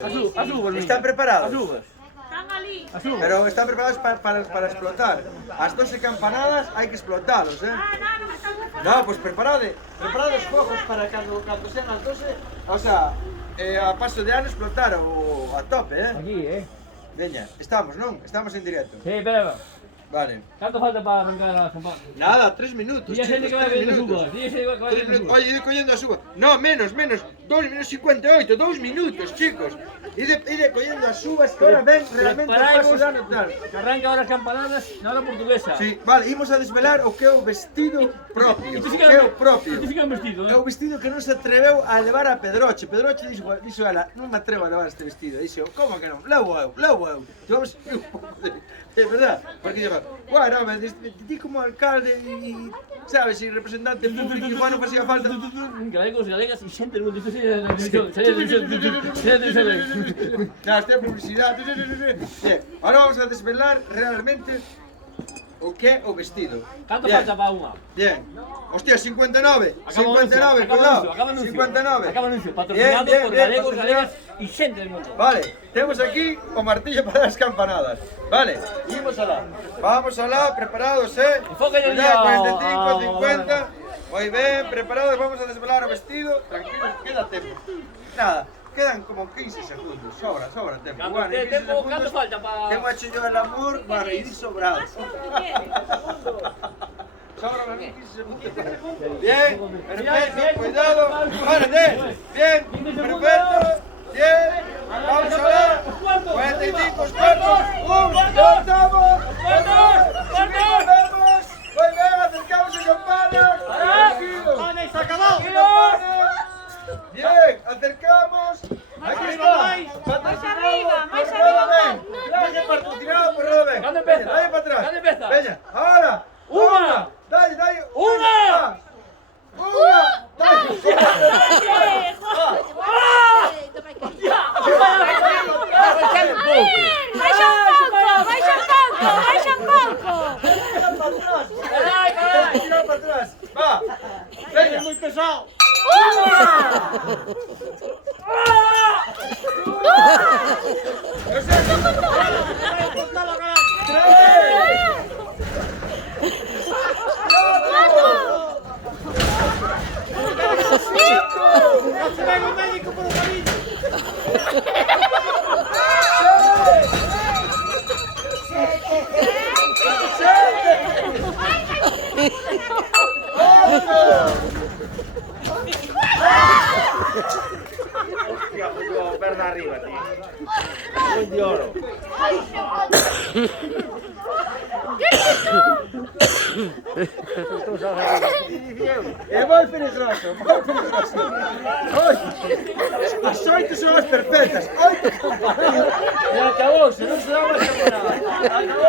As uvas, ¿Están preparados? As uvas. As uvas. Pero están preparados para explotar. As 12 campanadas hay que explotarlos, ¿eh? No, pues preparad os focos para cuando sean as 12, o sea, a paso de ano explotar o a tope, ¿eh? Aquí, Veña, estamos, non? Estamos en directo. Sí, pero... Vale. ¿Cuánto falta para arrancar las campanas? Nada, 3 minutos, Día gente que va a 3 ver las minutos. uvas. Día gente que va a ver las uvas. Oye, ide collendo as uvas. No, menos. 2 minutos 58, 2 minutos, chicos. Ide collendo as uvas que ahora ven realmente o paso de ano tal. Que arranca ahora as campanadas na hora portuguesa. Sí, vale, imos a desvelar o que é o vestido propio. Isto O sí que que é o propio. Isto sí que é un vestido, É o vestido que non se atreveu a levar a Pedroche. Pedroche dixo ela, non me atrevo a levar este vestido. Dixo, como que non? Levo eu. Llevamos un pouco de verdad. Porque lleva, bueno, ti como alcalde e, sabes, e representante público, igual non facía falta. Galegos, galegas e xente do mundo. Isto sería a televisión. Esta é publicidade. Bien, ahora vamos a desvelar realmente o que é o vestido. Canto Bien. falta para unha? Bien. Hostia, 59. Acaba 59, cuidado. Acaba anuncio. 59. Acaba anuncio. Patrocinado por galegos, galegas e xente do mundo. Vale, temos aquí o martillo para as campanadas. Vale, imos alá. Vamos alá, preparados, Enfoque de Cuidado, lío. 45, 50. Muy bien, preparados, vamos a desvelar o vestido. Tranquilos, queda tempo. Nada, quedan como 15 segundos. Sobra tempo. Bueno, 15 segundos. Canto falta para... Tengo hecho yo el amor para ir sobrado. Sobra para mí 15 segundos. Bien, perfecto, cuidado. Párate. Bien, perfecto. Bien, vamos a ver. 45 cuartos. ¡Cortamos! ¡Vamos! Muy bien, acercamos a campanas. ¡Vale, se acabó! Bien, acercamos. Aquí está. Patrocinado por Rodoben. Viaje patrocinado por Rodoben. ¿Cuándo empieza? Dale para atrás. ¿Cuándo empieza? Venga, ahora. Una. Dale. Una. Dale. Tira para atrás. Va. Venga. Muy pesado. No sé. ¡Vengo médico por un cariño! Hostia, juego perna arriba, tío. Muy de oro. É moi peligroso. As 8 son as perfectas. 8 campanas. ¡Se acabó! ¡Se no se da más campanadas!